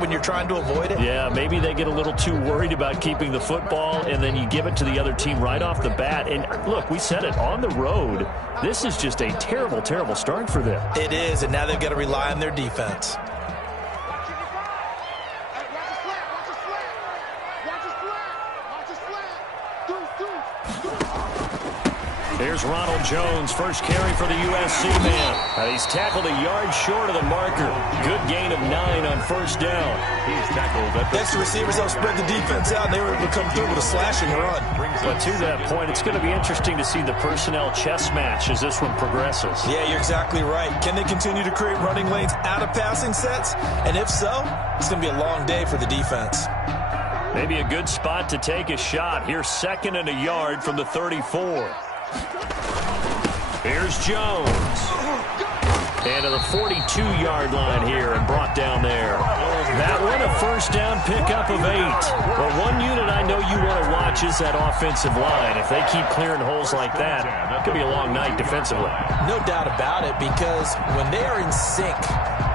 when you're trying to avoid it. Yeah, maybe they get a little too worried about keeping the football, and then you give it to the other team right off the bat. And look, we said it, on the road, this is just a terrible, terrible start for them. It is, and now they've got to rely on their defense. Here's Ronald Jones, first carry for the USC man. He's tackled a yard short of the marker. Good gain of 9 on first down. He's tackled at Next, the receivers help spread the defense out, and they were able to come through with a slashing run. But to that point, it's going to be interesting to see the personnel chess match as this one progresses. Yeah, you're exactly right. Can they continue to create running lanes out of passing sets? And if so, it's going to be a long day for the defense. Maybe a good spot to take a shot. Here's 2nd and a yard from the 34. Here's Jones. And to the 42-yard line here and brought down there. That one, a first down pickup of 8. But one unit I know you want to watch is that offensive line. If they keep clearing holes like that, it could be a long night defensively. No doubt about it, because when they are in sync,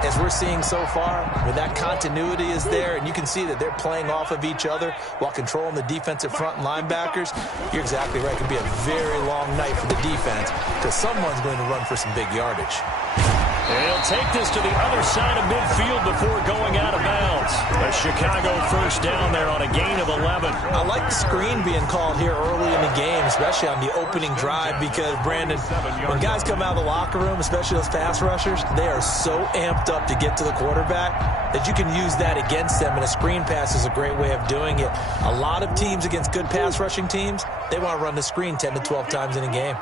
as we're seeing so far, when that continuity is there, and you can see that they're playing off of each other while controlling the defensive front and linebackers, you're exactly right. It could be a very long night for the defense because someone's going to run for some big yardage. And he'll take this to the other side of midfield before going out of bounds. A Chicago first down there on a gain of 11. I like the screen being called here early in the game, especially on the opening drive, because, Brandon, when guys come out of the locker room, especially those pass rushers, they are so amped up to get to the quarterback that you can use that against them, and a screen pass is a great way of doing it. A lot of teams against good pass rushing teams, they want to run the screen 10 to 12 times in a game.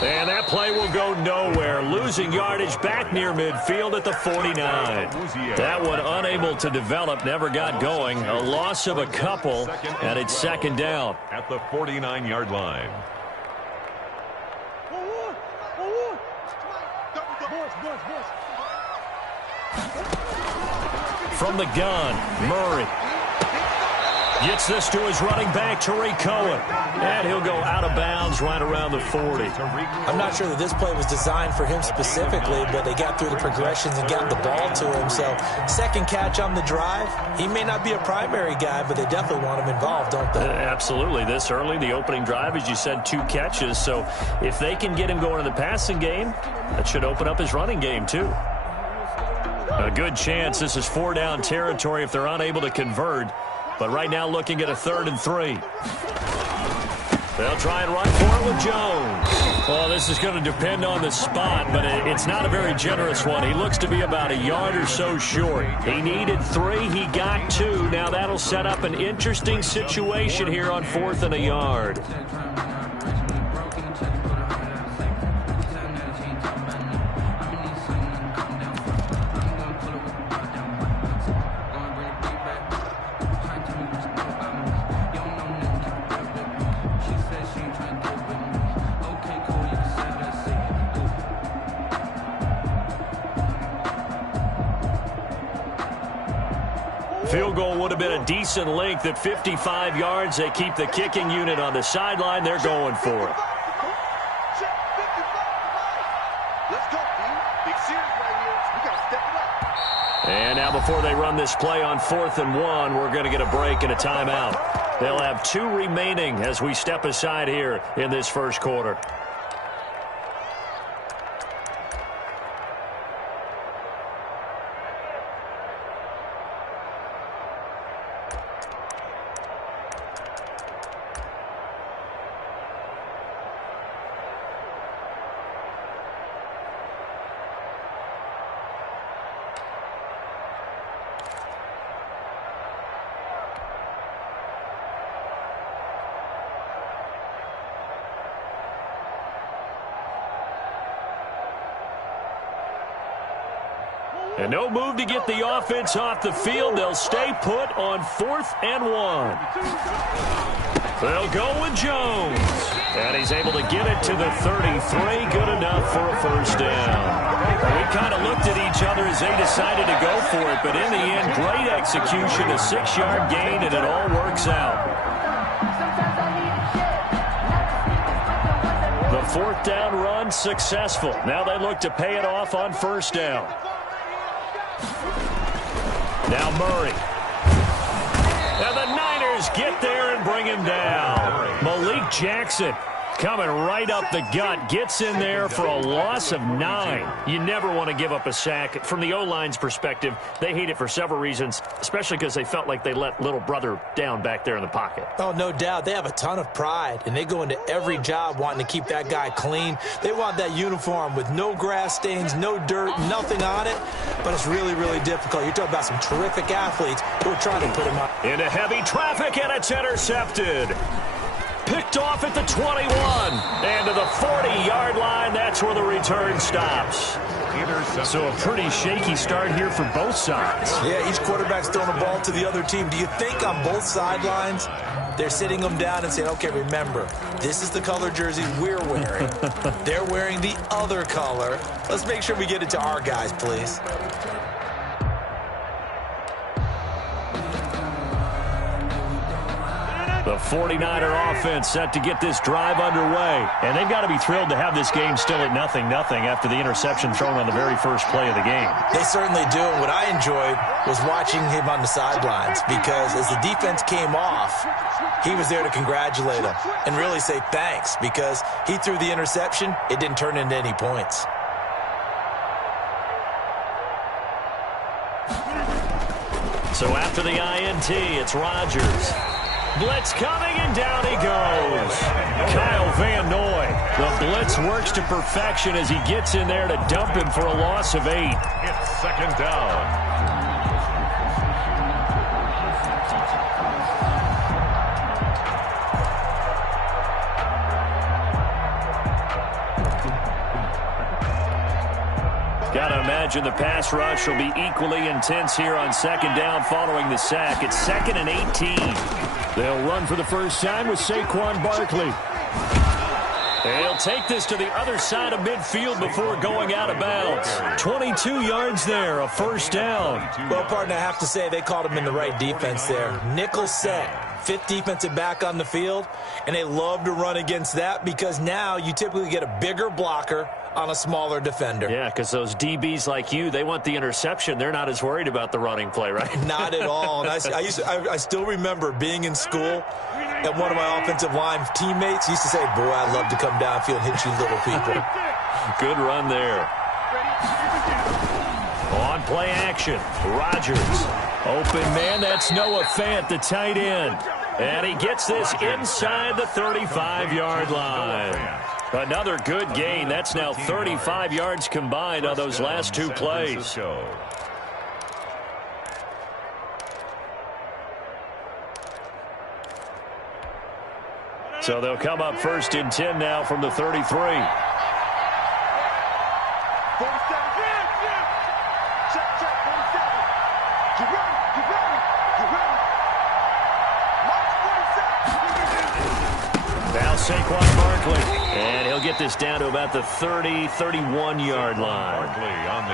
And that play will go nowhere. Losing yardage back near midfield at the 49. That one unable to develop, never got going. A loss of a couple, and it's 2nd down. at the 49-yard line. From the gun, Murray gets this to his running back, Tariq Cohen. And he'll go out of bounds right around the 40. I'm not sure that this play was designed for him specifically, but they got through the progressions and got the ball to him. So, second catch on the drive. He may not be a primary guy, but they definitely want him involved, don't they? Absolutely. This early, the opening drive, as you said, 2 catches. So, if they can get him going in the passing game, that should open up his running game, too. A good chance this is 4-down territory if they're unable to convert. But right now looking at a 3rd and 3. They'll try and run for it with Jones. Well, this is going to depend on the spot, but it's not a very generous one. He looks to be about a yard or so short. He needed 3. He got 2. Now that'll set up an interesting situation here on 4th and a yard. Field goal would have been a decent length at 55 yards. They keep the kicking unit on the sideline. They're going for it. And now before they run this play on 4th and 1, we're going to get a break and a timeout. They'll have 2 remaining as we step aside here in this first quarter. And no move to get the offense off the field. They'll stay put on 4th and 1. They'll go with Jones. And he's able to get it to the 33. Good enough for a first down. We kind of looked at each other as they decided to go for it. But in the end, great execution, a 6-yard gain, and it all works out. 4th down run successful. Now they look to pay it off on 1st down. Now Murray. And the Niners get there and bring him down. Malik Jackson coming right up the gut. Gets in there for a loss of 9. You never want to give up a sack. From the O-line's perspective, they hate it for several reasons, especially because they felt like they let little brother down back there in the pocket. Oh, no doubt. They have a ton of pride, and they go into every job wanting to keep that guy clean. They want that uniform with no grass stains, no dirt, nothing on it, but it's really, really difficult. You're talking about some terrific athletes who are trying to put him on. Into heavy traffic, and it's intercepted. Picked off at the 21 and to the 40-yard line. That's where the return stops. So a pretty shaky start here for both sides. Yeah, each quarterback's throwing the ball to the other team. Do you think on both sidelines they're sitting them down and saying, okay, remember, this is the color jersey we're wearing. They're wearing the other color. Let's make sure we get it to our guys, please. The 49er offense set to get this drive underway. And they've got to be thrilled to have this game still at 0-0 after the interception thrown on the very first play of the game. They certainly do. And what I enjoyed was watching him on the sidelines, because as the defense came off, he was there to congratulate them and really say thanks, because he threw the interception. It didn't turn into any points. So after the INT, it's Rodgers. Blitz coming, and down he goes. Kyle Van Noy. The blitz works to perfection as he gets in there to dump him for a loss of 8. It's 2nd down. Got to imagine the pass rush will be equally intense here on 2nd down following the sack. It's 2nd and 18. They'll run for the first time with Saquon Barkley. They'll take this to the other side of midfield before going out of bounds. 22 yards there, a 1st down. Well, partner, I have to say they called him in the right defense there. Nickel set, 5th defensive back on the field, and they love to run against that because now you typically get a bigger blocker on a smaller defender. Yeah, because those DBs like you, they want the interception. They're not as worried about the running play, right? Not at all. And I still remember being in school, and one of my offensive line teammates used to say, boy, I'd love to come downfield and hit you little people. Good run there. On play action, Rodgers. Open man, that's Noah Fant, the tight end. And he gets this inside the 35-yard line. Another good gain. That's now 35 yards combined on those last 2 plays. So they'll come up 1st and 10 now from the 33. Now Saquon Barkley. And he'll get this down to about the 30, 31-yard line.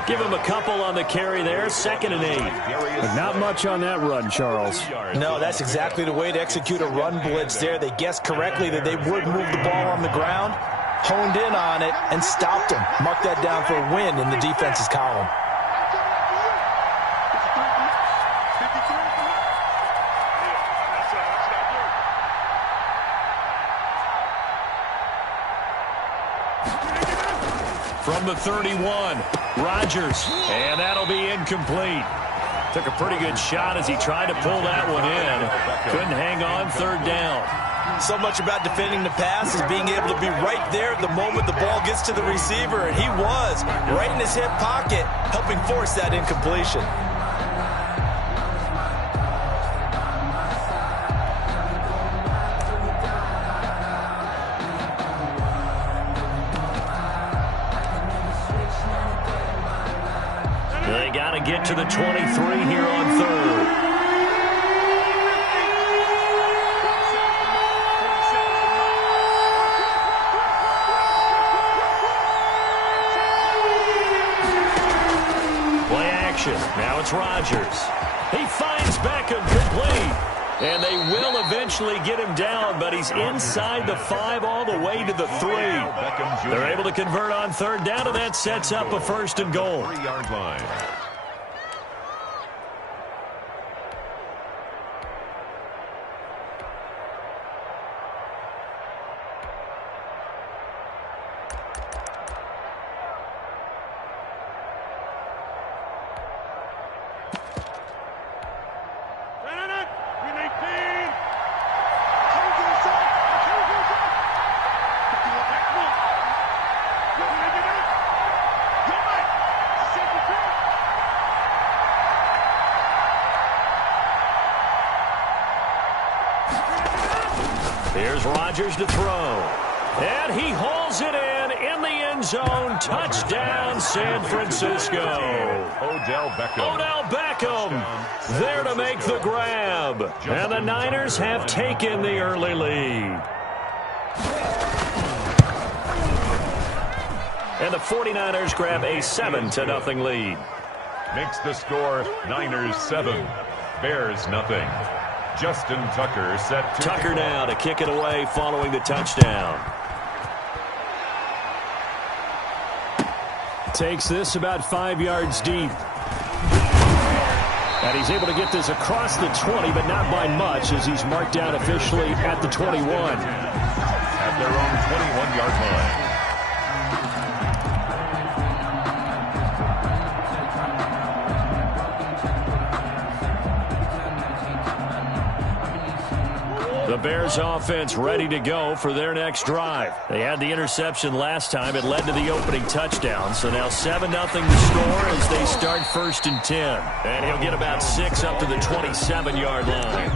Give him a couple on the carry there. 2nd and 8. But not much on that run, Charles. No, that's exactly the way to execute a run blitz there. They guessed correctly that they would move the ball on the ground, honed in on it, and stopped them. Mark that down for a win in the defense's column. From the 31, Rodgers, and that'll be incomplete. Took a pretty good shot as he tried to pull that one in. Couldn't hang on, 3rd down. So much about defending the pass is being able to be right there at the moment the ball gets to the receiver, and he was right in his hip pocket, helping force that incompletion. They got to get to the 23 here on 3rd. Play action. Now it's Rodgers. He finds Beckham complete. And they will eventually get him down, but he's inside the 5 all the way to the 3. They're able to convert on 3rd down, and that sets up a 1st and goal. 3-yard line. Here's Rodgers to throw. And he hauls it in the end zone. Touchdown, San Francisco. Odell Beckham there to make the grab. And the Niners have taken the early lead. And the 49ers grab a 7-0 lead. Makes the score Niners 7, Bears nothing. Justin Tucker set to Tucker now to kick it away following the touchdown. Takes this about 5 yards deep. And he's able to get this across the 20, but not by much, as he's marked down officially at the 21. At their own 21-yard line. The Bears offense ready to go for their next drive. They had the interception last time. It led to the opening touchdown. So now 7-0 to score as they start 1st and 10. And he'll get about 6 up to the 27-yard line.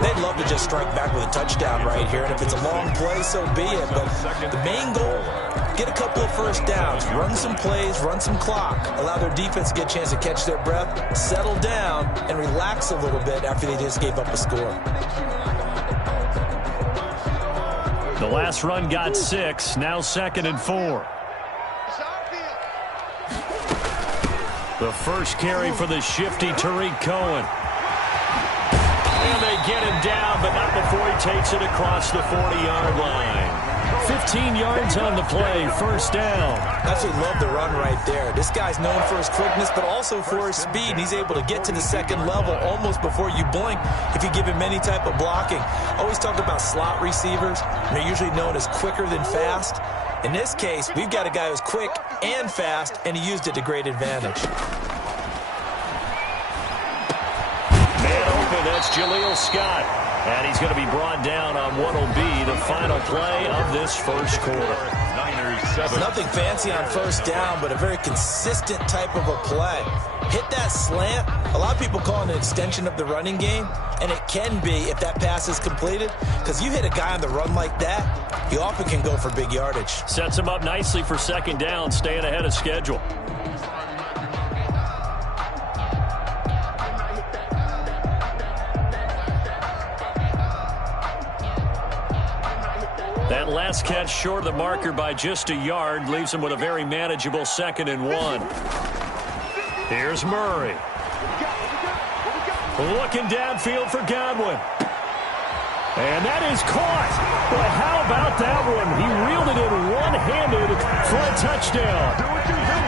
They'd love to just strike back with a touchdown right here. And if it's a long play, so be it. But the main goal, get a couple of 1st downs, run some plays, run some clock, allow their defense to get a chance to catch their breath, settle down, and relax a little bit after they just gave up a score. The last run got 6, now 2nd and 4. The first carry for the shifty Tariq Cohen. And they get him down, but not before he takes it across the 40-yard line. 15 yards on the play, 1st down. Absolutely love the run right there. This guy's known for his quickness, but also for his speed. He's able to get to the 2nd level almost before you blink if you give him any type of blocking. Always talk about slot receivers. They're usually known as quicker than fast. In this case, we've got a guy who's quick and fast, and he used it to great advantage. Man open, that's Jaleel Scott. And he's going to be brought down on what will be the final play of this 1st quarter. Niners 7. Nothing fancy on 1st down, but a very consistent type of a play. Hit that slant. A lot of people call it an extension of the running game, and it can be if that pass is completed, because you hit a guy on the run like that, you often can go for big yardage. Sets him up nicely for 2nd down, staying ahead of schedule. That last catch short of the marker by just a yard leaves him with a very manageable 2nd and 1. Here's Murray. Looking downfield for Godwin. And that is caught. Boy, how about that one? He reeled it in one-handed for a touchdown.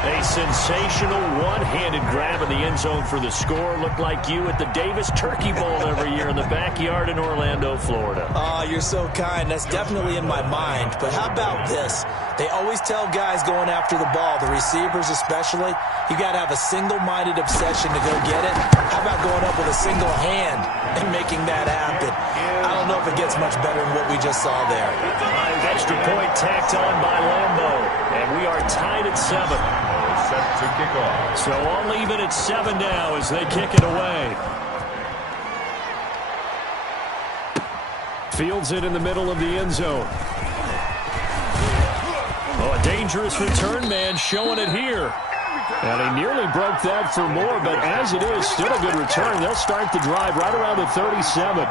A sensational one-handed grab in the end zone for the score. Looked like you at the Davis Turkey Bowl every year in the backyard in Orlando, Florida. Oh, you're so kind. That's definitely in my mind. But how about this? They always tell guys going after the ball, the receivers especially, you got to have a single-minded obsession to go get it. How about going up with a single hand and making that happen? I don't know if it gets much better than what we just saw there. Extra point tacked on by Lambeau. And we are tied at 7. Set to kick off. So I'll leave it at 7 now as they kick it away. Fields it in the middle of the end zone. Oh, a dangerous return man showing it here. And he nearly broke that for more, but as it is, still a good return. They'll start the drive right around the 37.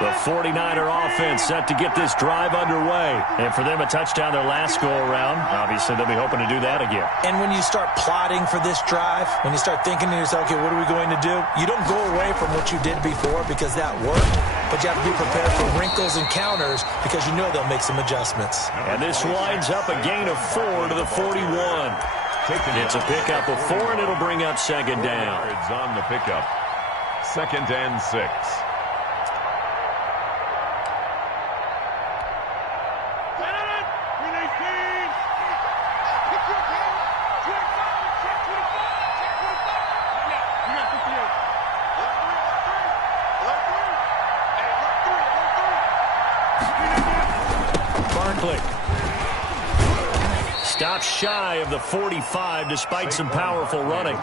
The 49er offense set to get this drive underway. And for them, a touchdown their last go-around. Obviously, they'll be hoping to do that again. And when you start plotting for this drive, when you start thinking to yourself, okay, what are we going to do? You don't go away from what you did before because that worked, but you have to be prepared for wrinkles and counters because you know they'll make some adjustments. And this winds up a gain of 4 to the 41. It's a pickup of 4, and it'll bring up second down. Yards on the pickup. 2nd and 6. Stops shy of the 45 despite some powerful running.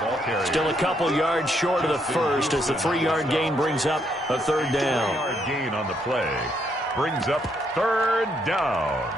Still a couple yards short of the first as the 3-yard gain brings up a third down. 3-yard gain on the play brings up third down.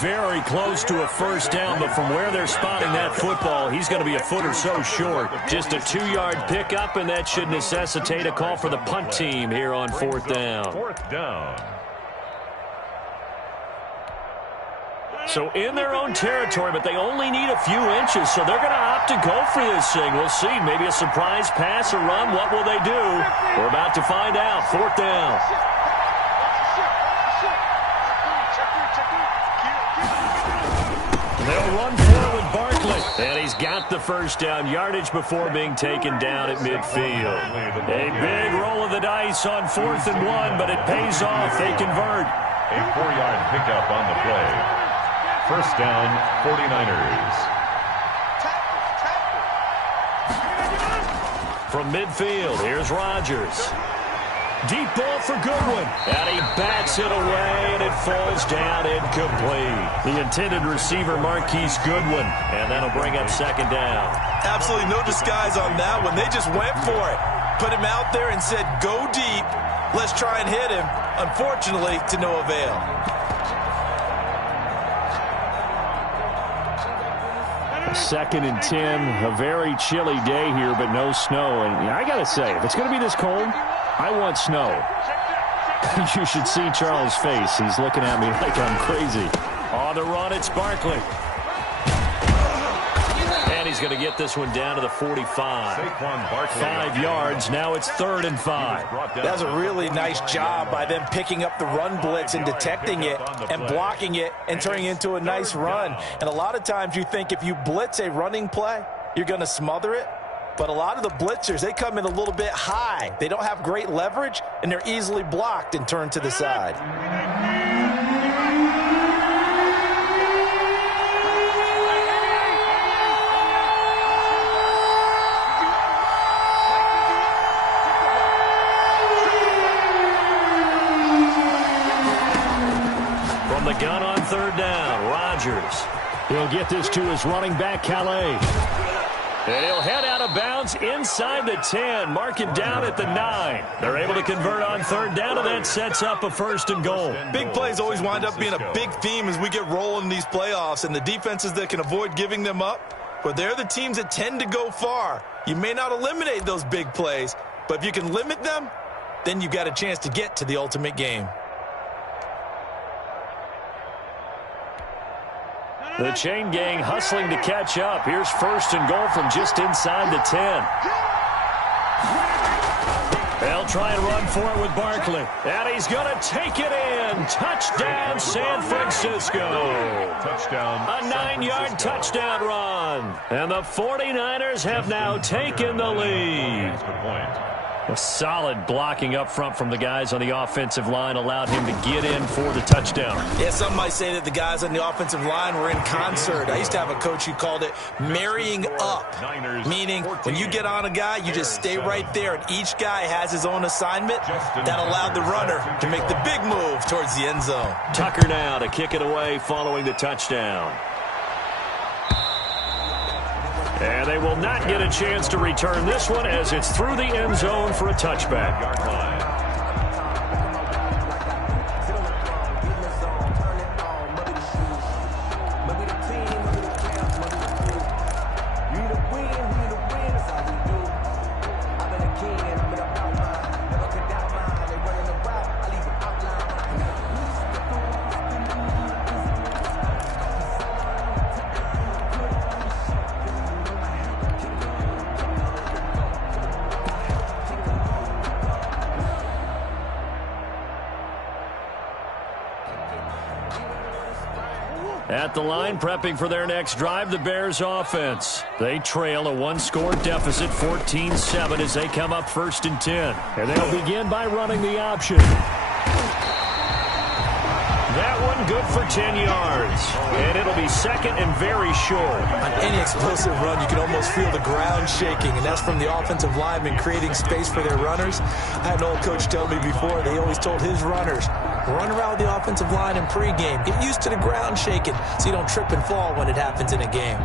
Very close to a first down, but from where they're spotting that football, he's going to be a foot or so short. Just a 2-yard pickup, and that should necessitate a call for the punt team here on 4th down. 4th down. So in their own territory, but they only need a few inches, so they're going to opt to go for this thing. We'll see. Maybe a surprise pass or run. What will they do? We're about to find out. 4th down. They'll run for it with Barkley. And he's got the first down yardage before being taken down at midfield. A big roll of the dice on 4th and 1, but it pays off. They convert. A 4-yard pickup on the play. First down, 49ers. From midfield, here's Rodgers. Deep ball for Goodwin. And he bats it away, and it falls down incomplete. The intended receiver, Marquise Goodwin. And that'll bring up second down. Absolutely no disguise on that one. They just went for it. Put him out there and said, go deep. Let's try and hit him. Unfortunately, to no avail. Second and 10, a very chilly day here, but no snow. And I got to say, if it's going to be this cold, I want snow. You should see Charles' face. He's looking at me like I'm crazy. On the run, it's Barkley. And he's going to get this one down to the 45. 5 yards. Now it's 3rd and 5. That's a really nice job by them picking up the run blitz and detecting it and blocking it and turning it into a nice run. And a lot of times you think if you blitz a running play, you're going to smother it. But a lot of the blitzers, they come in a little bit high. They don't have great leverage, and they're easily blocked and turned to the side. From the gun on 3rd down, Rodgers. He'll get this to his running back, Calais. And he'll head out of bounds inside the 10, mark it down at the 9. They're able to convert on 3rd down, and that sets up a 1st and goal. Big plays always wind up being a big theme as we get rolling in these playoffs, and the defenses that can avoid giving them up, but they're the teams that tend to go far. You may not eliminate those big plays, but if you can limit them, then you've got a chance to get to the ultimate game. The chain gang hustling to catch up. Here's 1st and goal from just inside the 10. They'll try and run for it with Barkley. And he's going to take it in. Touchdown, San Francisco. Touchdown. A 9-yard touchdown run. And the 49ers have now taken the lead. A solid blocking up front from the guys on the offensive line allowed him to get in for the touchdown. Yeah, some might say that the guys on the offensive line were in concert. I used to have a coach who called it marrying up, meaning when you get on a guy, you just stay right there, and each guy has his own assignment. That allowed the runner to make the big move towards the end zone. Tucker now to kick it away following the touchdown. And they will not get a chance to return this one as it's through the end zone for a touchback. At the line, prepping for their next drive, the Bears offense. They trail a one-score deficit, 14-7, as they come up 1st and 10. And they'll begin by running the option. That one good for 10 yards. And it'll be second and very short. On any explosive run, you can almost feel the ground shaking, and that's from the offensive linemen creating space for their runners. I had an old coach tell me before, they always told his runners, run around with the offensive line in pregame. Get used to the ground shaking so you don't trip and fall when it happens in a game.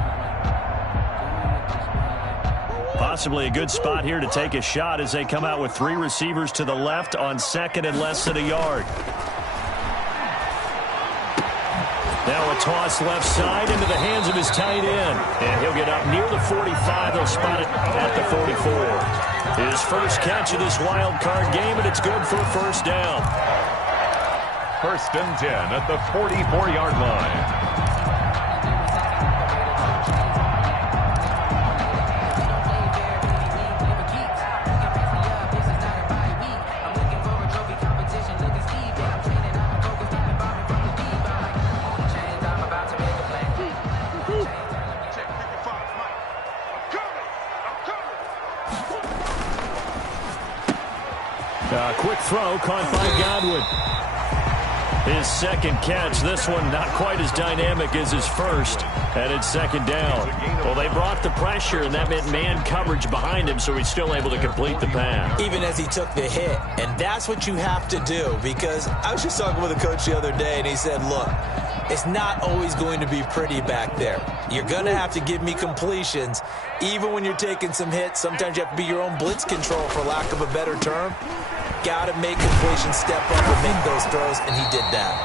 Possibly a good spot here to take a shot as they come out with 3 receivers to the left on 2nd and less than a yard. Now a toss left side into the hands of his tight end. And he'll get up near the 45. They'll spot it at the 44. His first catch of this wild card game, and it's good for a first down. 1st and 10 at the 44-yard line. Quick throw caught by Godwin. His second catch, this one not quite as dynamic as his first, and it's 2nd down. Well, they brought the pressure, and that meant man coverage behind him, so he's still able to complete the pass. Even as he took the hit, and that's what you have to do, because I was just talking with a coach the other day, and he said, look, it's not always going to be pretty back there. You're going to have to give me completions. Even when you're taking some hits, sometimes you have to be your own blitz control, for lack of a better term. Got to make completions, step up and make those throws, and he did that.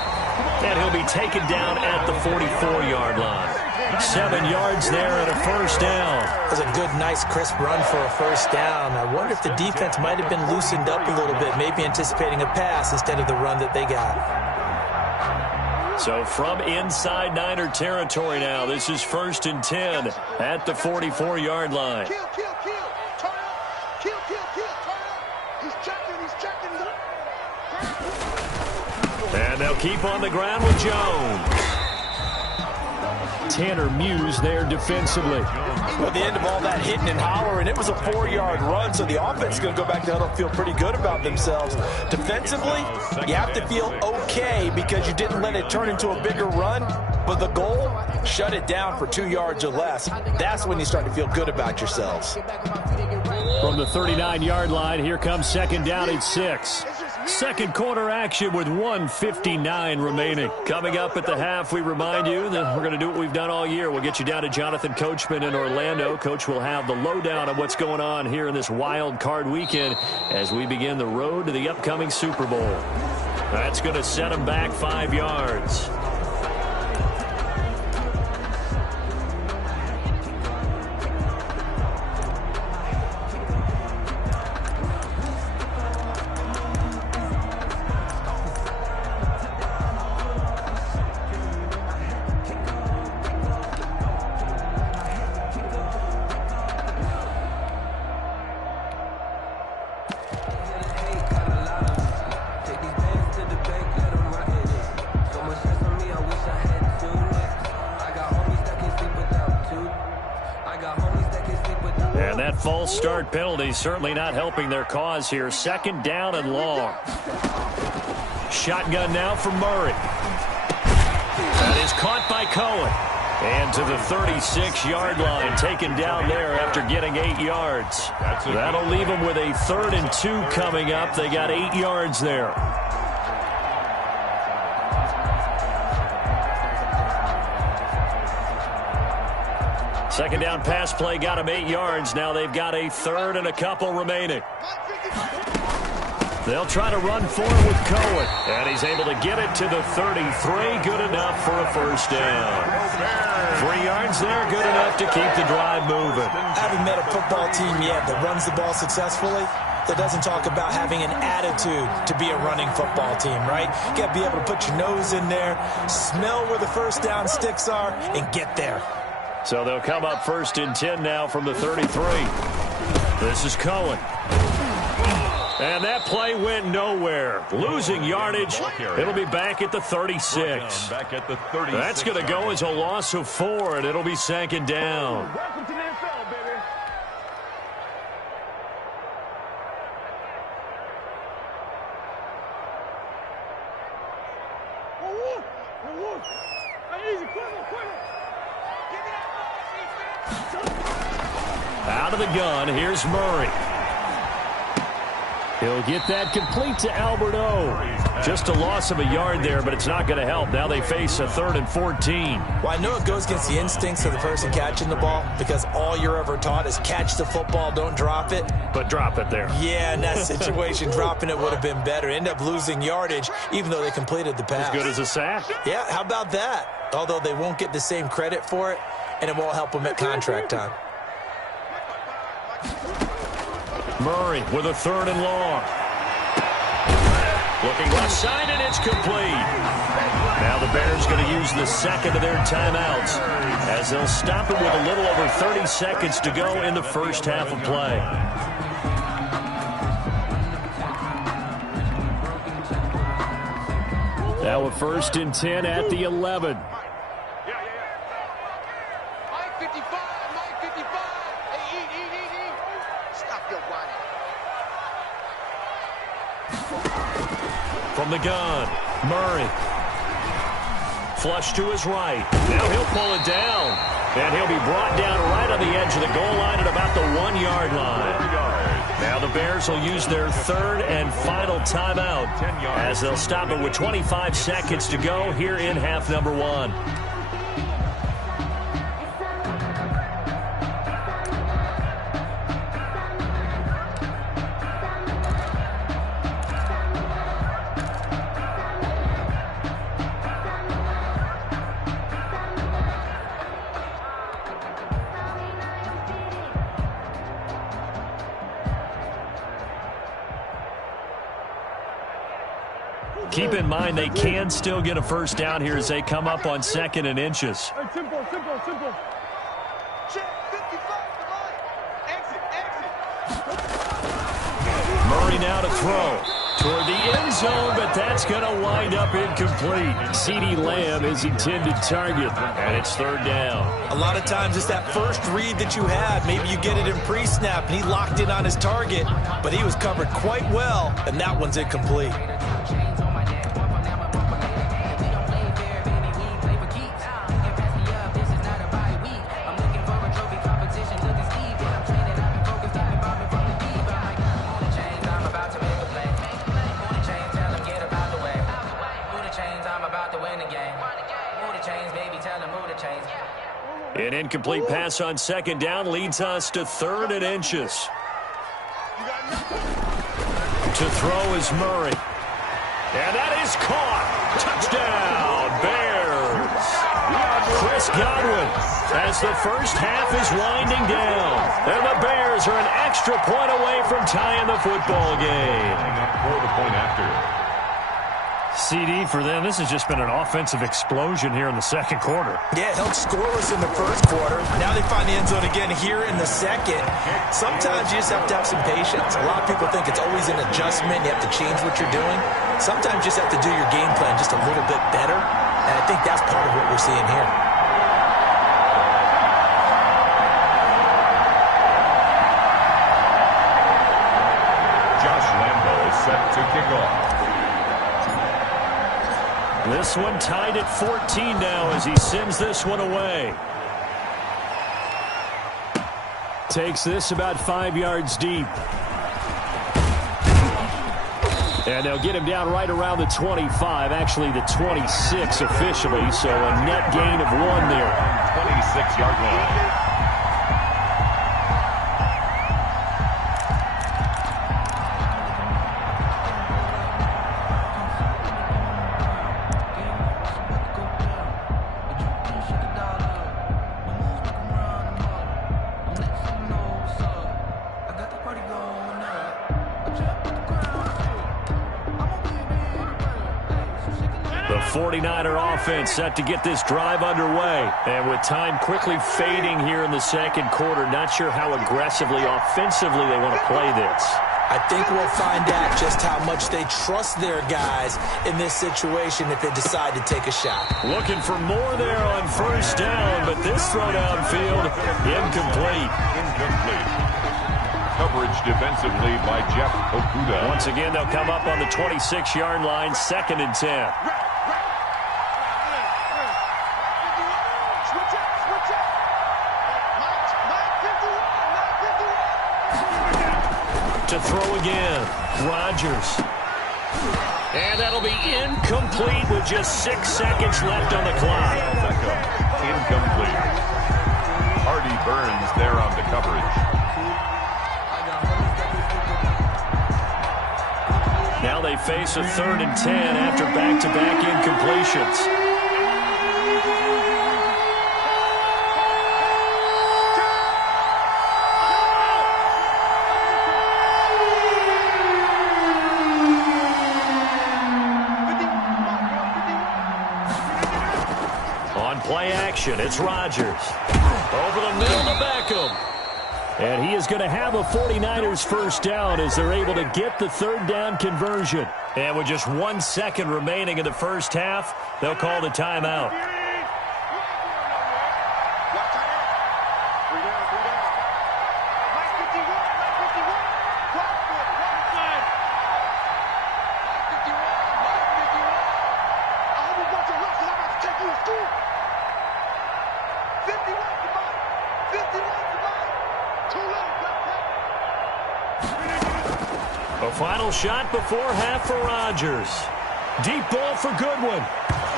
And he'll be taken down at the 44-yard line. 7 yards there and a first down. It was a good, nice, crisp run for a first down. I wonder if the defense might have been loosened up a little bit, maybe anticipating a pass instead of the run that they got. So from inside Niner territory now, this is 1st and 10 at the 44-yard line. And they'll keep on the ground with Jones. Tanner Muse there defensively. At the end of all that hitting and hollering, it was a 4-yard run, so the offense is going to go back to huddle and feel pretty good about themselves. Defensively, you have to feel okay because you didn't let it turn into a bigger run, but the goal, shut it down for 2 yards or less. That's when you start to feel good about yourselves. From the 39-yard line, here comes 2nd down and 6. Second quarter action with 1:59 remaining. Coming up at the half, we remind you that we're going to do what we've done all year. We'll get you down to Jonathan Coachman in Orlando. Coach will have the lowdown of what's going on here in this wild card weekend as we begin the road to the upcoming Super Bowl. That's going to set them back 5 yards. false start penalty certainly not helping their cause here. 2nd down and long. Shotgun now for Murray. That is caught by Cohen. And to the 36-yard line, taken down there after getting 8 yards. That'll leave them with a 3rd and 2 coming up. They got 8 yards there. Second down pass play got them 8 yards. Now they've got a 3rd and a couple remaining. They'll try to run forward with Cohen. And he's able to get it to the 33. Good enough for a 1st down. 3 yards there, good enough to keep the drive moving. I haven't met a football team yet that runs the ball successfully that doesn't talk about having an attitude to be a running football team, right? You got to be able to put your nose in there, smell where the 1st down sticks are, and get there. So they'll come up 1st and 10 now from the 33. This is Cohen. And that play went nowhere. Losing yardage. It'll be back at the 36. That's going to go as a loss of 4, and it'll be 2nd down. Welcome to the NFL, baby. Easy, quicker. Out of the gun, here's Murray. He'll get that complete to Alberto. Just a loss of a yard there, but it's not going to help. Now they face a 3rd and 14. Well, I know it goes against the instincts of the person catching the ball because all you're ever taught is catch the football, don't drop it. But drop it there. Yeah, in that situation, dropping it would have been better. End up losing yardage, even though they completed the pass. As good as a sack. Yeah, how about that? Although they won't get the same credit for it, and it won't help them at contract time. Murray with a 3rd and long. Looking left side, and it's complete. Now the Bears going to use the 2nd of their timeouts as they'll stop it with a little over 30 seconds to go in the 1st half of play. Now a 1st and 10 at the 11. From the gun, Murray. Flush to his right. Now he'll pull it down. And he'll be brought down right on the edge of the goal line at about the 1-yard line. Now the Bears will use their 3rd and final timeout as they'll stop it with 25 seconds to go here in half number 1. Keep in mind they can still get a 1st down here as they come up on 2nd and inches. Hey, simple. Check 55, Murray now to throw toward the end zone, but that's going to wind up incomplete. CeeDee Lamb is intended target, and it's 3rd down. A lot of times it's that first read that you had. Maybe you get it in pre-snap, and he locked in on his target, but he was covered quite well, and that one's incomplete. An incomplete pass on 2nd down leads us to 3rd and inches. To throw is Murray. And that is caught. Touchdown, Bears. Chris Godwin as the 1st half is winding down. And the Bears are an extra point away from tying the football game. For the point after. CD for them, this has just been an offensive explosion here in the 2nd quarter. Yeah, held scoreless in the 1st quarter. Now they find the end zone again here in the 2nd. Sometimes you just have to have some patience. A lot of people think it's always an adjustment. You have to change what you're doing. Sometimes you just have to do your game plan just a little bit better. And I think that's part of what we're seeing here. kickoff. This one tied at 14 now as he sends this one away. Takes this about 5 yards deep. And they'll get him down right around the 25, actually the 26 officially, so a net gain of 1 there. 26-yard line. The 49er offense set to get this drive underway. And with time quickly fading here in the second quarter, not sure how aggressively, offensively they want to play this. I think we'll find out just how much they trust their guys in this situation if they decide to take a shot. Looking for more there on first down, but this throw downfield, incomplete. Coverage defensively by Jeff Okuda. Once again, they'll come up on the 26-yard line, 2nd and 10. To throw again, Rodgers. And that'll be incomplete with just 6 seconds left on the clock. Incomplete. Hardy Burns there on the coverage. Now they face a 3rd and 10 after back-to-back incompletions. Play action, it's Rodgers. Over the middle to Beckham. And he is going to have a 49ers first down as they're able to get the 3rd down conversion. And with just 1 second remaining in the first half, they'll call the timeout. A final shot before half for Rodgers. Deep ball for Goodwin.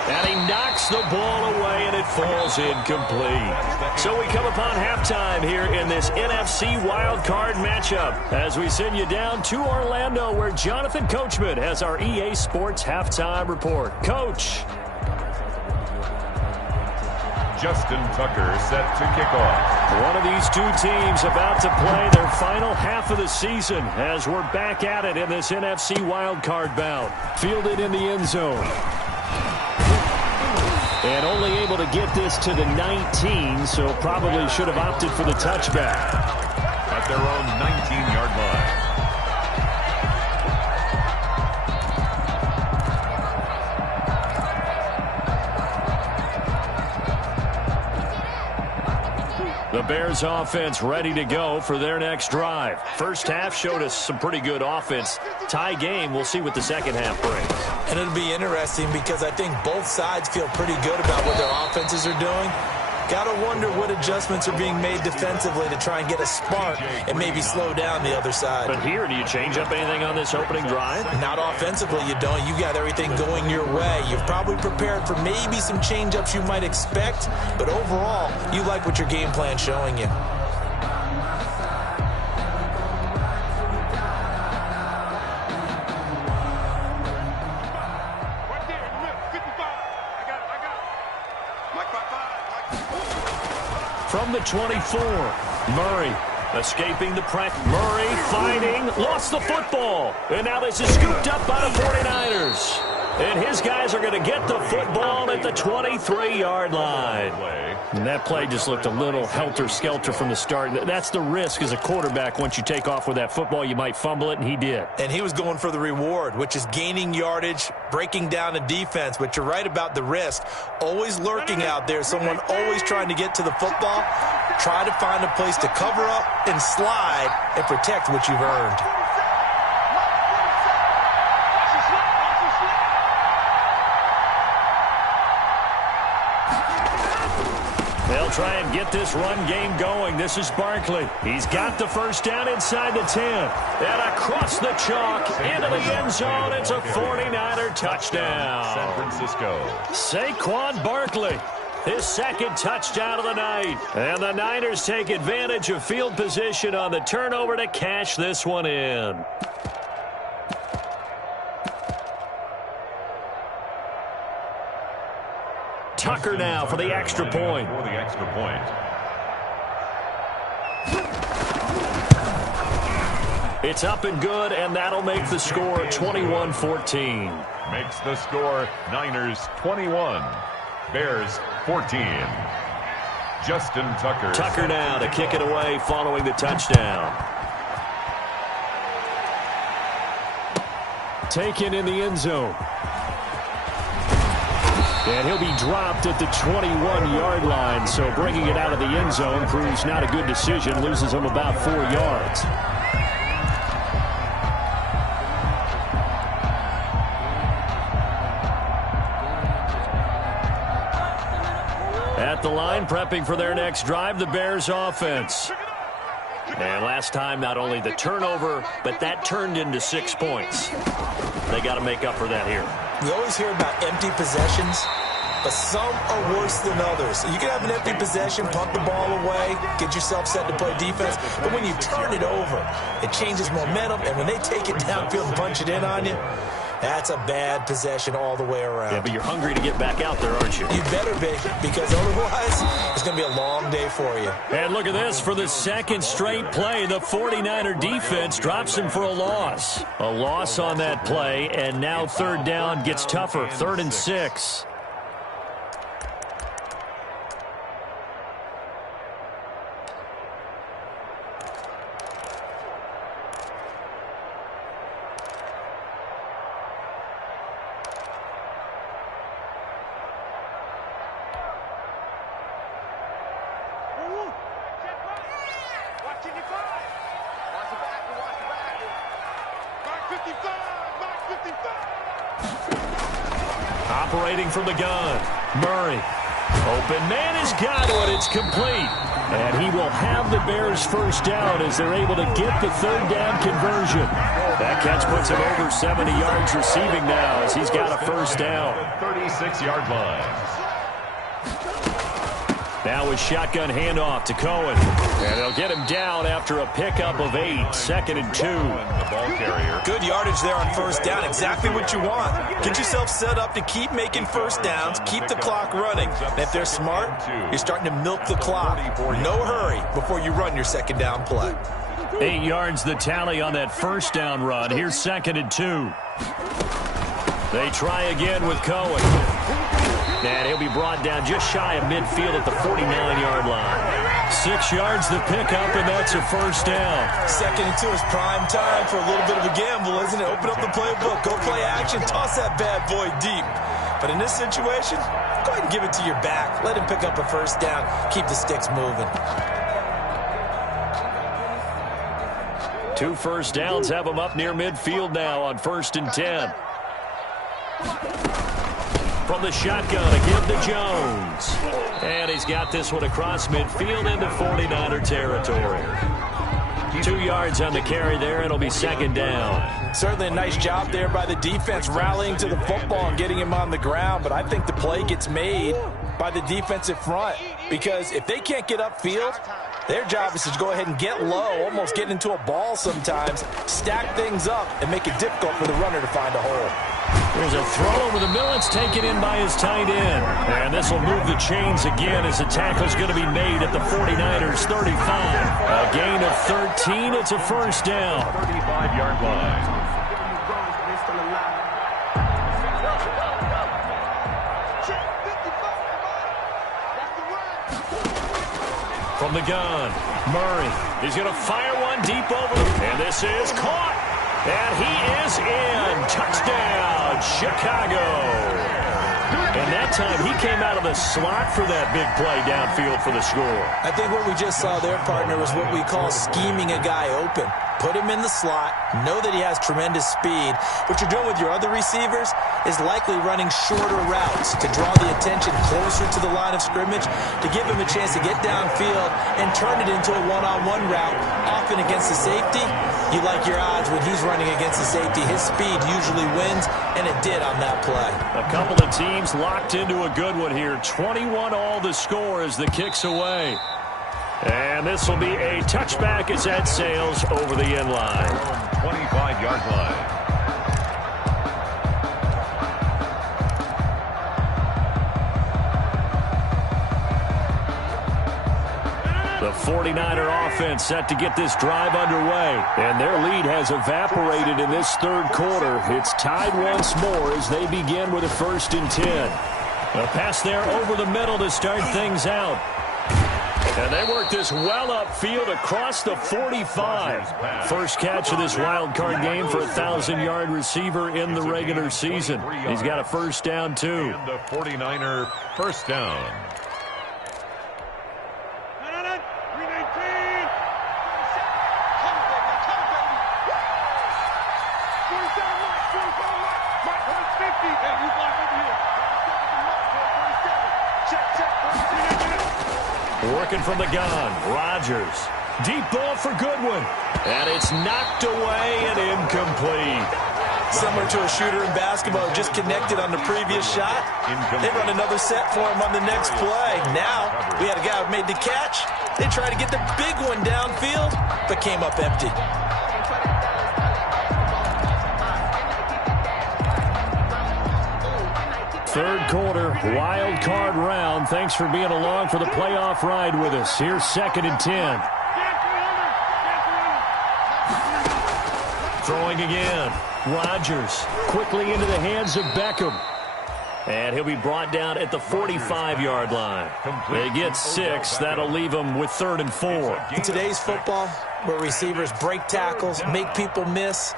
And he knocks the ball away, and it falls incomplete. So we come upon halftime here in this NFC wildcard matchup as we send you down to Orlando where Jonathan Coachman has our EA Sports halftime report. Coach. Justin Tucker set to kick off. One of these two teams about to play their final half of the season as we're back at it in this NFC wildcard bout. Fielded in the end zone. And only able to get this to the 19, so probably should have opted for the touchback. At their own 19-yard line. The Bears offense ready to go for their next drive. First half showed us some pretty good offense. Tie game, we'll see what the second half brings. And it'll be interesting because I think both sides feel pretty good about what their offenses are doing. Got to wonder what adjustments are being made defensively to try and get a spark and maybe slow down the other side. But here, do you change up anything on this opening drive? Not offensively, you don't. You got everything going your way. You've probably prepared for maybe some change-ups you might expect, but overall, you like what your game plan's showing you. From the 24, Murray escaping the pressure. Murray fighting, lost the football. And now this is scooped up by the 49ers. And his guys are going to get the football at the 23-yard line. And that play just looked a little helter-skelter from the start. That's the risk as a quarterback. Once you take off with that football, you might fumble it, and he did. And he was going for the reward, which is gaining yardage, breaking down a defense. But you're right about the risk. Always lurking out there, someone always trying to get to the football. Try to find a place to cover up and slide and protect what you've earned. They'll try and get this run game going. This is Barkley. He's got the first down inside the 10. And across the chalk into the end zone. It's a 49er touchdown. San Francisco. Saquon Barkley, his second touchdown of the night. And the Niners take advantage of field position on the turnover to cash this one in. Tucker now for the extra point. For the extra point. It's up and good, and that'll make the score 21-14. Makes the score Niners 21, Bears 14. Justin Tucker. Tucker now to kick it away following the touchdown. Taken in the end zone. And he'll be dropped at the 21-yard line, so bringing it out of the end zone proves not a good decision, loses him about 4 yards. At the line, prepping for their next drive, the Bears offense. And last time, not only the turnover, but that turned into 6 points. They got to make up for that here. We always hear about empty possessions, but some are worse than others. You can have an empty possession, punt the ball away, get yourself set to play defense, but when you turn it over, it changes momentum, and when they take it downfield and punch it in on you, that's a bad possession all the way around. Yeah, but you're hungry to get back out there, aren't you? You better be, because otherwise, it's going to be a long day for you. And look at this. For the second straight play, the 49er defense drops him for a loss. A loss on that play, and now third down gets tougher. 3rd and 6. Operating from the gun, Murray. Open man has got it. It's complete. And he will have the Bears first down as they're able to get the third down conversion. That catch puts him over 70 yards receiving now as he's got a first down. 36-yard line. Now a shotgun handoff to Cohen. And they'll get him down after a pickup of 8. 2nd and 2. The ball carrier. Good yardage there on first down. Exactly what you want. Get yourself set up to keep making first downs, keep the clock running. And if they're smart, you're starting to milk the clock. No hurry before you run your second down play. 8 yards the tally on that first down run. Here's 2nd and 2. They try again with Cohen. And he'll be brought down just shy of midfield at the 49-yard line. 6 yards the pickup, and that's a first down. 2nd and 2 is prime time for a little bit of a gamble, isn't it? Open up the playbook, go play action, toss that bad boy deep. But in this situation, go ahead and give it to your back. Let him pick up a first down. Keep the sticks moving. 2 first downs have him up near midfield now on 1st and 10. From the shotgun again to Jones. And he's got this one across midfield into 49er territory. 2 yards on the carry there. It'll be 2nd down. Certainly a nice job there by the defense rallying to the football and getting him on the ground. But I think the play gets made by the defensive front. Because if they can't get upfield, their job is to go ahead and get low, almost get into a ball sometimes, stack things up, and make it difficult for the runner to find a hole. There's a throw over the middle. It's taken in by his tight end. And this will move the chains again as the tackle's going to be made at the 49ers 35. A gain of 13. It's a first down. 35-yard line. From the gun, Murray. He's going to fire one deep over. And this is caught. And he is in. Touchdown, Chicago. And that time he came out of the slot for that big play downfield for the score. I think what we just saw there, partner, was what we call scheming a guy open. Put him in the slot, know that he has tremendous speed. What you're doing with your other receivers is likely running shorter routes to draw the attention closer to the line of scrimmage, to give him a chance to get downfield and turn it into a one-on-one route, often against the safety. You like your odds when he's running against the safety. His speed usually wins, and it did on that play. A couple of teams locked into a good one here. 21 all the score as the kick's away. And this will be a touchback as that sails over the end line. 25-yard line. The 49er offense set to get this drive underway. And their lead has evaporated in this third quarter. It's tied once more as they begin with a 1st and 10. A pass there over the middle to start things out. And they work this well upfield across the 45. First catch of this wild card game for a 1,000-yard receiver in the regular season. He's got a 1st down, too. And the 49er 1st down. Working from the gun, Rodgers. Deep ball for Goodwin. And it's knocked away and incomplete. Similar to a shooter in basketball who just connected on the previous shot. They run another set for him on the next play. Now, we had a guy who made the catch. They tried to get the big one downfield, but came up empty. Third quarter, wild card round. Thanks for being along for the playoff ride with us. Here's 2nd and 10. Throwing again. Rodgers quickly into the hands of Beckham. And he'll be brought down at the 45-yard line. They get 6. That'll leave them with 3rd and 4. In today's football, where receivers break tackles, make people miss,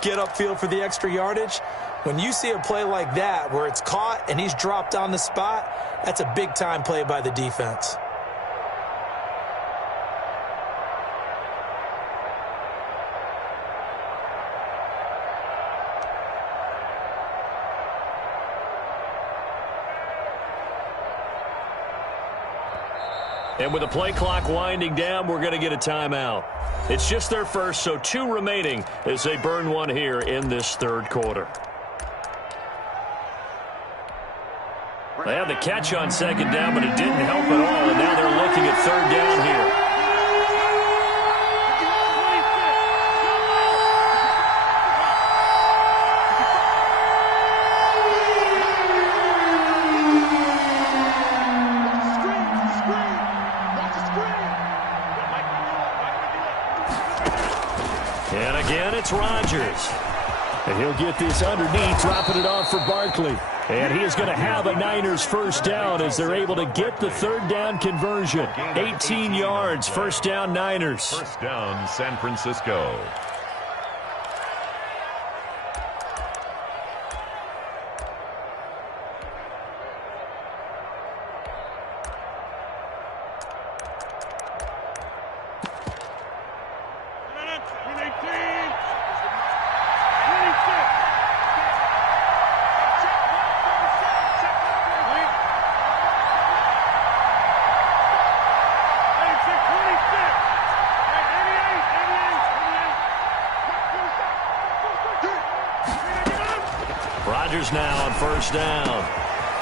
get upfield for the extra yardage, when you see a play like that where it's caught and he's dropped on the spot, that's a big-time play by the defense. And with the play clock winding down, we're going to get a timeout. It's just their first, so 2 remaining as they burn one here in this third quarter. They had the catch on 2nd down, but it didn't help at all, and now they're looking at 3rd down here. And again, it's Rodgers. And he'll get this underneath, dropping it off for Barkley. And he is going to have a Niners 1st down as they're able to get the 3rd down conversion. 18 yards, 1st down Niners. 1st down San Francisco. Now on 1st down.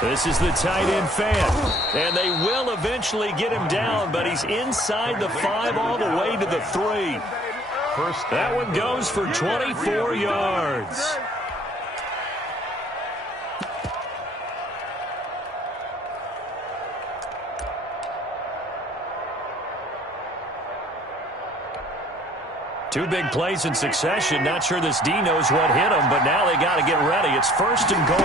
This is the tight end fan. And they will eventually get him down, but he's inside the 5 all the way to the 3. That one goes for 24 yards. Two big plays in succession. Not sure this D knows what hit him, but now they got to get ready. It's 1st and goal.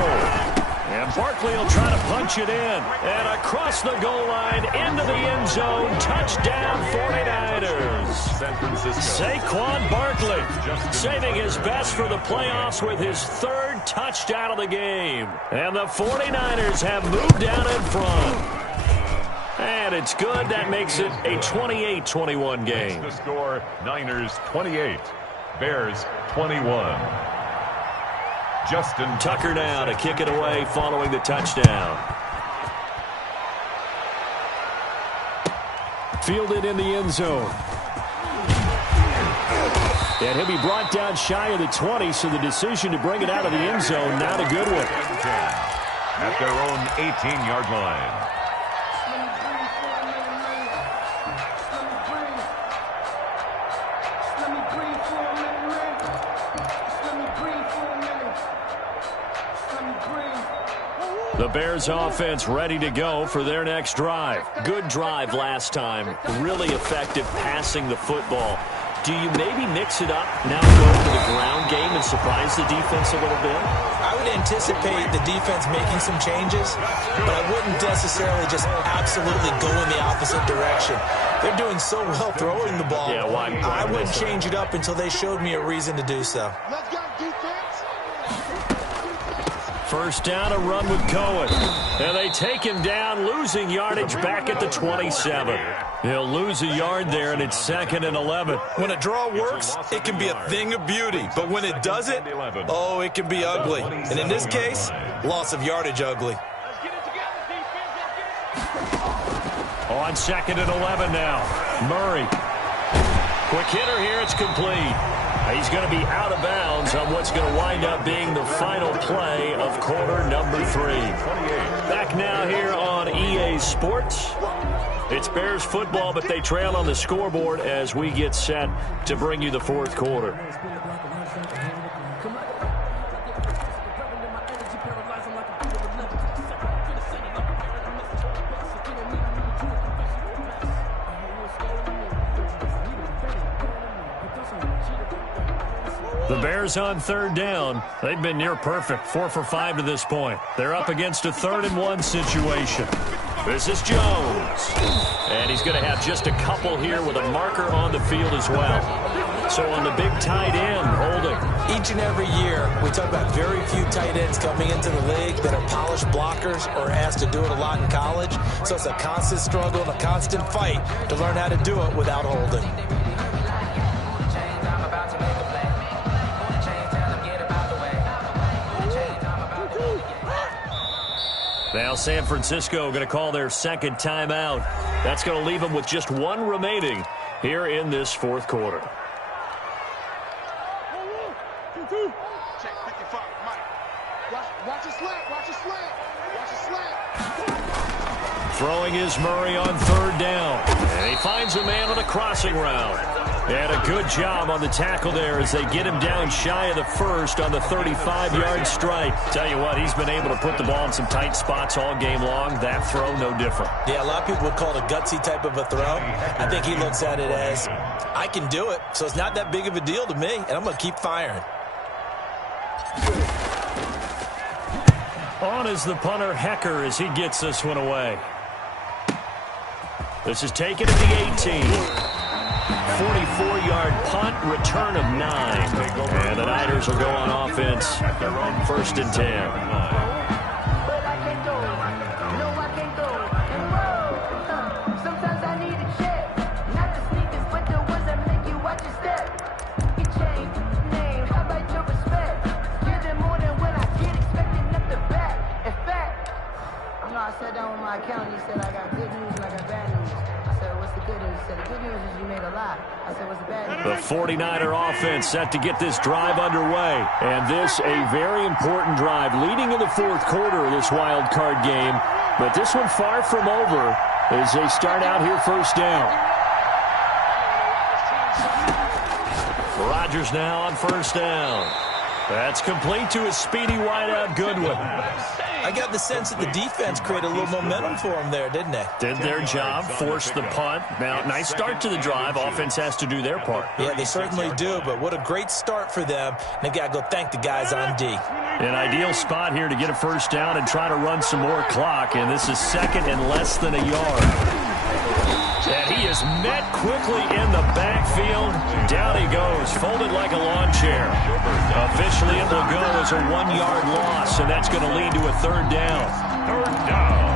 And Barkley will try to punch it in. And across the goal line, into the end zone. Touchdown, 49ers. San Francisco. Saquon Barkley saving his best for the playoffs with his 3rd touchdown of the game. And the 49ers have moved down in front. And it's good. That makes it a 28-21 game. The score, Niners 28, Bears 21. Justin Tucker now to kick it away following the touchdown. Fielded in the end zone. And he'll be brought down shy of the 20, so the decision to bring it out of the end zone, not a good one. At their own 18-yard line. The Bears offense ready to go for their next drive. Good drive last time. Really effective passing the football. Do you maybe mix it up, now go to the ground game and surprise the defense a little bit? I would anticipate the defense making some changes, but I wouldn't necessarily just absolutely go in the opposite direction. They're doing so well throwing the ball. Yeah, why I wouldn't change it up until they showed me a reason to do so. Let's go, defense. First down, a run with Cohen. And they take him down, losing yardage back at the 27. He'll lose a yard there, and it's 2nd and 11. When a draw works, it can be a thing of beauty. But when it doesn't, oh, it can be ugly. And in this case, loss of yardage ugly. Let's get it together, defense. On 2nd and 11 now. Murray. Quick hitter here, it's complete. He's going to be out of bounds on what's going to wind up being the final play of quarter number 3. Back now here on EA Sports. It's Bears football, but they trail on the scoreboard as we get set to bring you the fourth quarter. The Bears on 3rd down. They've been near perfect, 4 for 5 to this point. They're up against a 3rd and 1 situation. This is Jones. And he's going to have just a couple here with a marker on the field as well. So on the big tight end, holding. Each and every year, we talk about very few tight ends coming into the league that are polished blockers or asked to do it a lot in college. So it's a constant struggle and a constant fight to learn how to do it without holding. Now San Francisco going to call their 2nd timeout. That's going to leave them with just 1 remaining here in this 4th quarter. Check 55, Mike. Watch it slant, watch it slant, watch it slant. Throwing is Murray on 3rd down. And he finds a man on a crossing route. And a good job on the tackle there as they get him down shy of the 1st on the 35-yard strike. Tell you what, he's been able to put the ball in some tight spots all game long. That throw, no different. Yeah, a lot of people would call it a gutsy type of a throw. I think he looks at it as, I can do it, so it's not that big of a deal to me, and I'm going to keep firing. On is the punter, Hecker, as he gets this one away. This is taken at the 18. 44-yard punt, return of 9. And the Niners will go on offense, 1st and 10. I sat down with my accountant. He said, I got good news and I got bad news. I said, what's the good news? He said, the good news is you made a lot. I said, what's the bad news? The 49er offense set to get this drive underway. And this a very important drive leading in the 4th quarter of this wild card game. But this one far from over as they start out here 1st down. Rodgers now on 1st down. That's complete to a speedy wideout Goodwin. I got the sense that the defense created a little momentum for them there, didn't they? Did their job, forced the punt. Now, nice start to the drive. Offense has to do their part. Yeah, they certainly do, but what a great start for them. And they got to go thank the guys on D. An ideal spot here to get a 1st down and try to run some more clock, and this is 2nd and less than a yard. And he is met quickly in the backfield. Down he goes, folded like a lawn chair. Officially, it will go as a 1-yard loss, and that's going to lead to a 3rd down. 3rd down.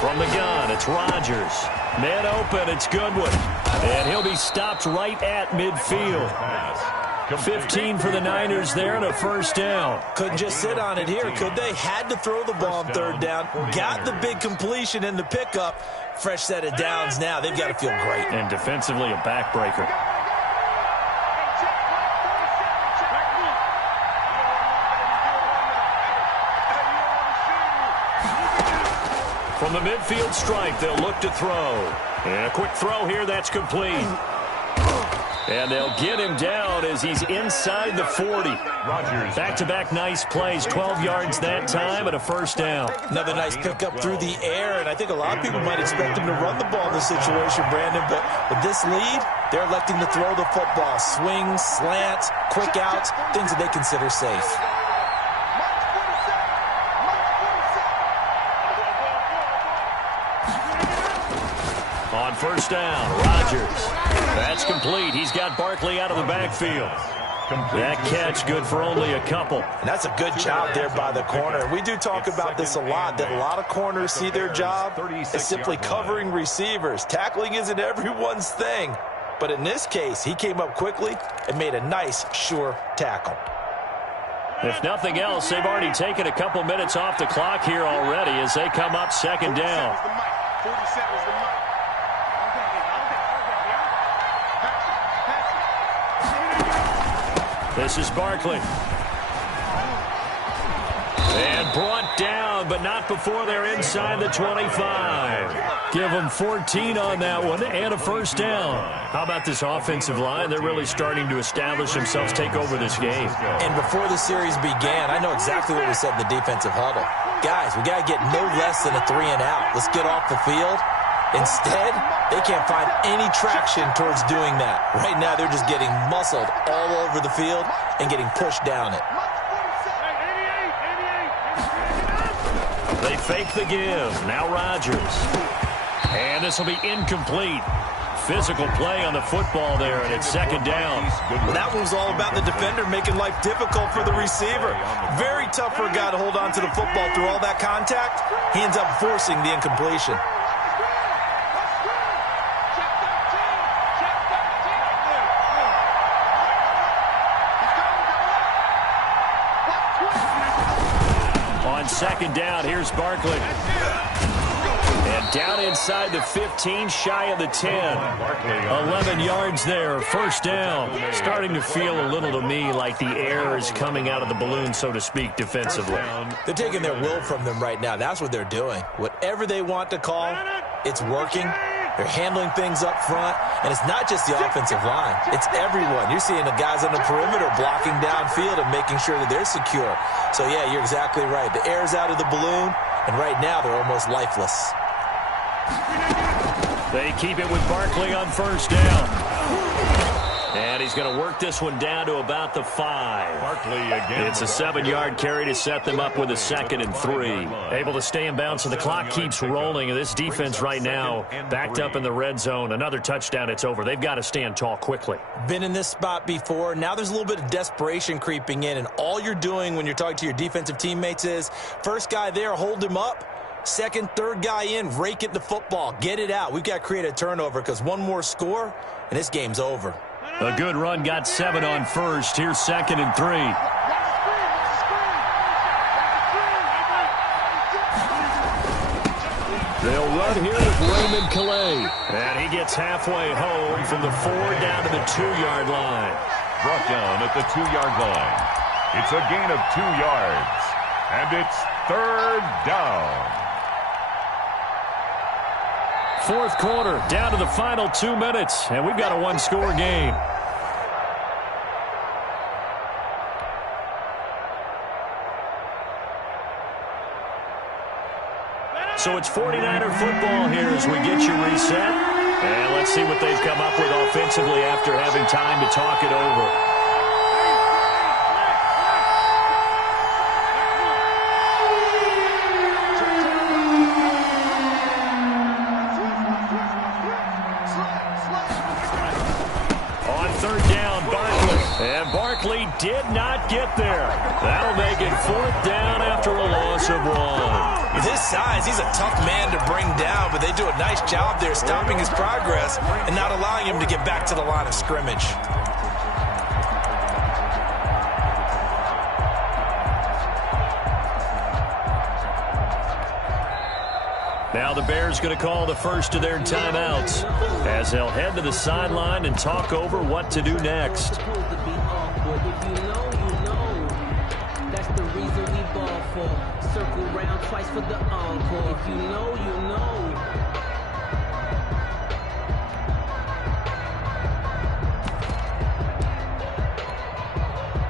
From the the gun. It's Rodgers. Man open. It's Goodwin. And he'll be stopped right at midfield. 15 for the Niners there and a first down. Couldn't just sit on it here, could they? Had to throw the ball on third down. Got the big completion in the pickup. Fresh set of downs now. They've got to feel great. And defensively, a backbreaker. From the midfield stripe, they'll look to throw. And a quick throw here, that's complete. And they'll get him down as he's inside the 40. Back-to-back nice plays, 12 yards that time and a first down. Another nice pickup through the air, and I think a lot of people might expect him to run the ball in this situation, Brandon, but with this lead, they're electing to throw the football. Swings, slants, quick outs, things that they consider safe. On first down, Rodgers. That's complete. He's got Barkley out of the backfield. That catch good for only a couple. And that's a good job there by the corner. We do talk about this a lot, that a lot of corners see their job as simply covering receivers. Tackling isn't everyone's thing. But in this case, he came up quickly and made a nice, sure tackle. If nothing else, they've already taken a couple minutes off the clock here already as they come up second down. 47 is the mic. This is Barkley. And brought down, but not before they're inside the 25. Give them 14 on that one and a first down. How about this offensive line? They're really starting to establish themselves, take over this game. And before the series began, I know exactly what we said in the defensive huddle. Guys, we got to get no less than a 3 and out. Let's get off the field. Instead, they can't find any traction towards doing that. Right now, they're just getting muscled all over the field and getting pushed down it. They fake the give. Now Rodgers. And this will be incomplete. Physical play on the football there, and it's second down. Well, that was all about the defender making life difficult for the receiver. Very tough for a guy to hold on to the football through all that contact. He ends up forcing the incompletion. Second down, here's Barkley. And down inside the 15, shy of the 10. 11 yards there, first down. Starting to feel a little to me like the air is coming out of the balloon, so to speak, defensively. They're taking their will from them right now. That's what they're doing. Whatever they want to call, it's working. They're handling things up front, and it's not just the offensive line. It's everyone. You're seeing the guys on the perimeter blocking downfield and making sure that they're secure. So, yeah, you're exactly right. The air's out of the balloon, and right now they're almost lifeless. They keep it with Barkley on first down. And he's going to work this one down to about the 5. Barkley again. It's a 7-yard carry to set them up with a 2nd and 3. Able to stay in bounds, so the clock keeps rolling. And this defense right now backed up in the red zone. Another touchdown, it's over. They've got to stand tall quickly. Been in this spot before. Now there's a little bit of desperation creeping in. And all you're doing when you're talking to your defensive teammates is, first guy there, hold him up. Second, third guy in, rake it the football. Get it out. We've got to create a turnover because one more score, and this game's over. A good run, got 7 on first. Here's 2nd and 3. They'll run here with Raymond Calais. And he gets halfway home from the 4 down to the 2-yard line. Brought down at the 2-yard line. It's a gain of 2 yards. And it's 3rd down. 4th quarter, down to the final 2 minutes, and we've got a 1-score game. So it's 49er football here as we get you reset. And let's see what they've come up with offensively after having time to talk it over. On 3rd down, Barkley. And Barkley did not get there. That'll make it 4th down after a loss of 1. With his size, he's a tough man to bring down, but they do a nice job there stopping his progress and not allowing him to get back to the line of scrimmage. Now the Bears going to call the first of their timeouts as they'll head to the sideline and talk over what to do next. That's the reason we ball for. Circle round twice for the encore. If you know, you know.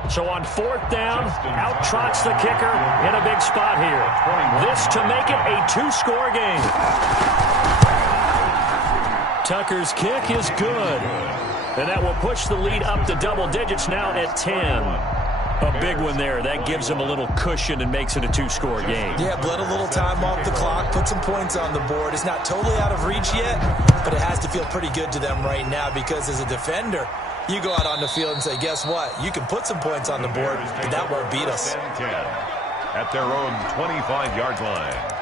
So on 4th down, out trots the kicker in a big spot here. This to make it a 2-score game. Tucker's kick is good. And that will push the lead up to double digits now at 10. A big one there. That gives him a little cushion and makes it a 2-score game. Yeah, bled a little time off the clock, put some points on the board. It's not totally out of reach yet, but it has to feel pretty good to them right now because as a defender, you go out on the field and say, guess what? You can put some points on the board, but that won't beat us. At their own 25-yard line.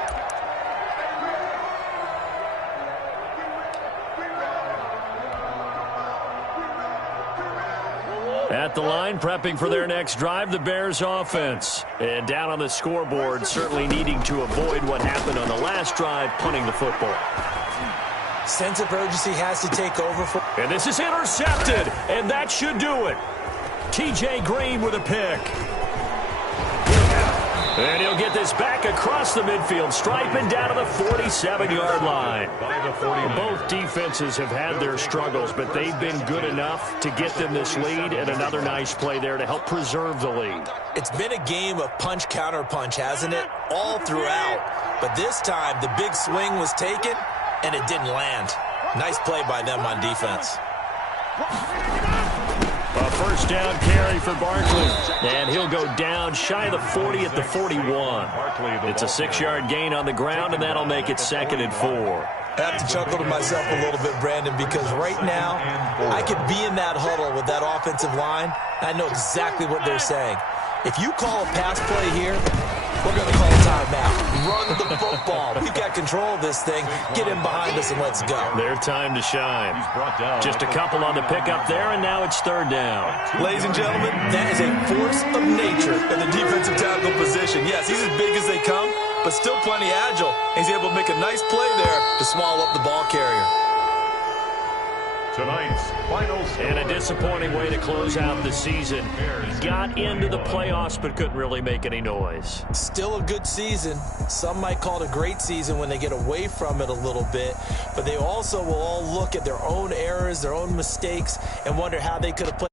At the line, prepping for their next drive, the Bears offense. And down on the scoreboard, certainly needing to avoid what happened on the last drive, punting the football. Sense of urgency has to take over. And this is intercepted, and that should do it. T.J. Green with a pick. And he'll get this back across the midfield stripe and down to the 47-yard line. Both defenses have had their struggles, but they've been good enough to get them this lead, and another nice play there to help preserve the lead. It's been a game of punch-counter-punch, hasn't it? All throughout. But this time, the big swing was taken, and it didn't land. Nice play by them on defense. A first down carry for Barkley. And he'll go down shy of the 40 at the 41. It's a 6-yard gain on the ground, and that'll make it 2nd and 4. I have to chuckle to myself a little bit, Brandon, because right now, I could be in that huddle with that offensive line. I know exactly what they're saying. If you call a pass play here, we're going to call a timeout. Run the football. We've got control of this thing. Get in behind us and let's go. Their time to shine. Just a couple on the pickup there, and now it's 3rd down. Ladies and gentlemen, that is a force of nature in the defensive tackle position. Yes, he's as big as they come, but still plenty agile. He's able to make a nice play there to swallow up the ball carrier. Tonight's final score. And a disappointing way to close out the season. Got into the playoffs but couldn't really make any noise. Still a good season. Some might call it a great season when they get away from it a little bit. But they also will all look at their own errors, their own mistakes, and wonder how they could have played.